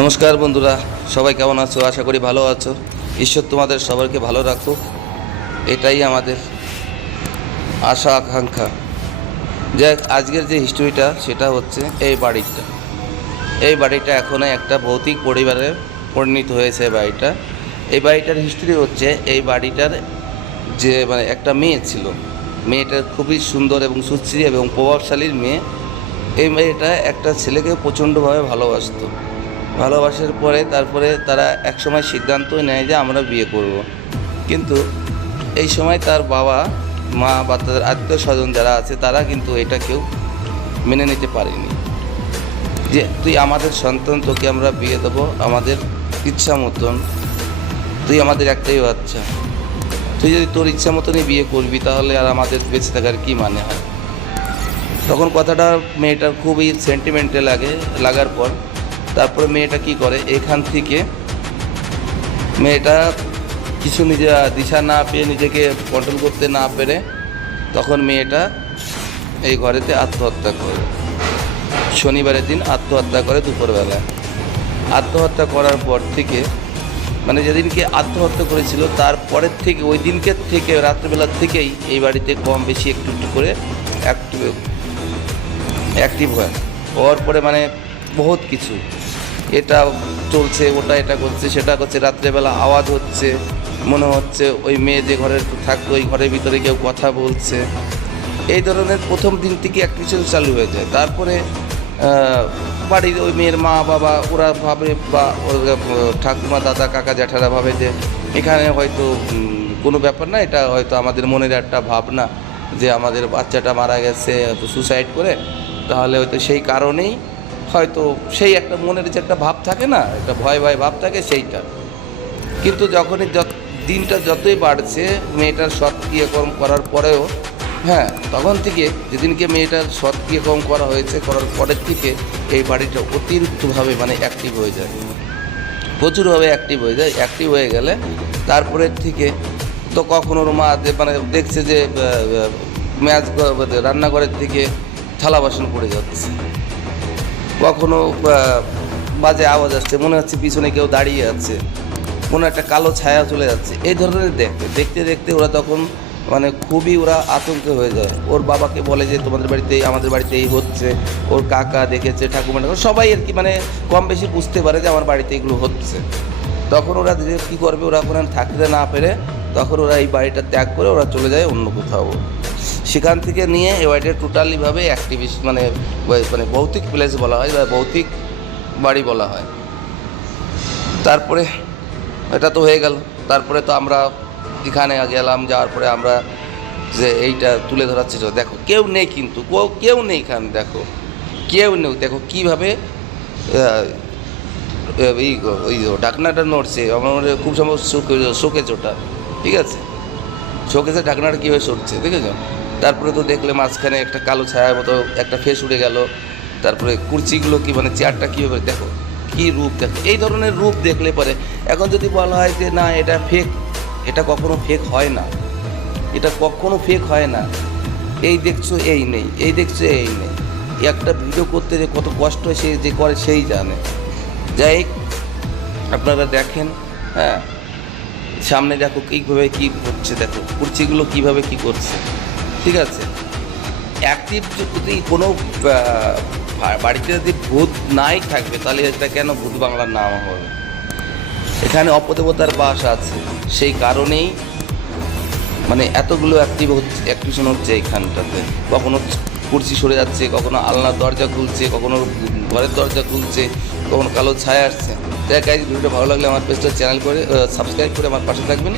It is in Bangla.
নমস্কার বন্ধুরা, সবাই কেমন আছো? আশা করি ভালো আছো। ঈশ্বর তোমাদের সবাইকে ভালো রাখুক, এটাই আমাদের আশা আকাঙ্ক্ষা। যাক, আজকের যে হিস্টোরিটা সেটা হচ্ছে এই বাড়িটা এখনও একটা ভৌতিক পরিবারে পরিণত হয়েছে। এই বাড়িটার হিস্টোরি হচ্ছে, এই বাড়িটার যে একটা মেয়ে ছিল, মেয়েটা খুবই সুন্দর এবং সুশ্রী এবং প্রভাবশালীর মেয়ে। এই মেয়েটা একটা ছেলেকে প্রচণ্ডভাবে ভালোবাসার পরে তারপরে তারা একসময় সিদ্ধান্ত নেয় যে আমরা বিয়ে করব। কিন্তু এই সময় তার বাবা মা বা তাদের আত্মীয় স্বজন যারা আছে তারা কিন্তু এটা কেউ মেনে নিতে পারেনি, যে তুই আমাদের সন্তান, তোকে আমরা বিয়ে দেবো আমাদের ইচ্ছা মতন, তুই আমাদের একটাই বাচ্চা, তুই যদি তোর ইচ্ছা মতনই বিয়ে করবি তাহলে আর আমাদের বেঁচে থাকার কী মানে হয়। তখন কথাটা মেয়েটার খুবই সেন্টিমেন্টে লাগার পর তারপরে মেয়েটা কি করে, এখান থেকে মেয়েটা কিছু নিজে দিশা না পেয়ে, নিজেকে কন্ট্রোল করতে না পেরে তখন মেয়েটা এই ঘরেতে আত্মহত্যা করে। শনিবারের দিন আত্মহত্যা করে দুপুরবেলায়। আত্মহত্যা করার পর থেকে যেদিনকে আত্মহত্যা করেছিল তারপরের থেকে, ওই দিনকের থেকে রাত্রিবেলার থেকেই এই বাড়িতে কম বেশি একটু একটু করে অ্যাক্টিভ হওয়ার পরে বহুত কিছু এটা চলছে, ওটা এটা করছে, সেটা করছে। রাত্রেবেলা আওয়াজ হচ্ছে, মনে হচ্ছে ওই মেয়ে যে ঘরে থাকতো ওই ঘরের ভিতরে কেউ কথা বলছে। এই ধরনের প্রথম দিন থেকে এক কিছু চালু হয়ে যায়। তারপরে বাড়ির ওই মেয়ের মা বাবা ওরা ভাবে, বা ওর ঠাকুমা দাদা কাকা জ্যাঠারা ভাবে যে এখানে হয়তো কোনো ব্যাপার না, এটা হয়তো আমাদের মনের একটা ভাবনা যে আমাদের বাচ্চাটা মারা গেছে সুসাইড করে, তাহলে হয়তো সেই কারণেই হয়তো সেই একটা মনের যে একটা ভাব থাকে না, একটা ভয় ভাব থাকে সেইটা। কিন্তু যখনই দিনটা যতই বাড়ছে, মেয়েটার সৎ ক্রিয়াকর্ম করার পরেও তখন থেকে যেদিনকে মেয়েটার সৎ ক্রিয়াকর্ম করা হয়েছে, করার পরের থেকে এই বাড়িটা অতিরিক্তভাবে অ্যাক্টিভ হয়ে যায়, প্রচুরভাবে অ্যাক্টিভ হয়ে গেলে তারপরের থেকে তো কখনো মা দেখছে যে রান্নাঘরের থেকে থালা বাসন পড়ে যাচ্ছে, কখনো বাজে আওয়াজ আসছে, মনে হচ্ছে পিছনে কেউ দাঁড়িয়ে আছে, কোনো একটা কালো ছায়া চলে যাচ্ছে। এই ধরনের দেখতে ওরা তখন খুবই আতঙ্কে হয়ে যায়। ওর বাবাকে বলে যে তোমাদের বাড়িতে আমাদের বাড়িতে এই হচ্ছে, ওর কাকা দেখেছে, ঠাকুমা সবাই আর কি কম বেশি বুঝতে পারে যে আমার বাড়িতে এগুলো হচ্ছে। তখন ওরা কী করবে, ওরা ওখানে থাকতে না পেরে তখন ওরা এই বাড়িটা ত্যাগ করে ওরা চলে যায় অন্য কোথাও। সেখান থেকে নিয়ে এই বাড়িটা টোটালিভাবে অ্যাক্টিভিস্ট ভৌতিক প্লেস বলা হয় বা ভৌতিক বাড়ি বলা হয়। তারপরে এটা তো হয়ে গেল। তারপরে তো আমরা এখানে গেলাম, যাওয়ার পরে আমরা যে এইটা তুলে ধরার চেষ্টা, দেখো কেউ নেই, কিন্তু কেউ নেই এখানে, কেউ নেই। দেখো কীভাবে ওই ঢাকনাটা নড়ছে, আমার খুব সম্ভব শোকেজ ওটা, ঠিক আছে, শোকেজের ঢাকনাটা কীভাবে সরছে দেখেছো। তারপরে তো দেখলে মাঝখানে একটা কালো ছায়ার মতো একটা ফেস উড়ে গেল। তারপরে কুর্চিগুলো কি চেয়ারটা কীভাবে, দেখো কী রূপ, দেখো এই ধরনের রূপ দেখলে পরে এখন যদি বলা হয় যে না এটা ফেক, এটা কখনো ফেক হয় না, এই দেখছো এই নেই, এই দেখছো এই নেই। একটা ভিডিও করতে যে কত কষ্ট সে যে করে সেই জানে। যাই আপনারা দেখেন, সামনে দেখো কীভাবে কী করছে, দেখো কুর্চিগুলো কীভাবে কী করছে, ঠিক আছে। অ্যাক্টিভ যদি কোনো বাড়িতে যদি ভূত নাই থাকবে তাহলে এটা কেন ভূত বাংলার নাম হবে? এখানে অপদেবতার বাস আছে, সেই কারণেই এতগুলো অ্যাক্টিভেশন হচ্ছে এইখানটাতে। কখনো কুর্চি সরে যাচ্ছে, কখনো আলনার দরজা খুলছে, কখনো ঘরের দরজা খুলছে, কখনো কালো ছায়া আসছে। তাই গাইজ, ভিডিওটা ভালো লাগলে আমার পেজটা চ্যানেল করে সাবস্ক্রাইব করে আমার পাশে থাকবেন।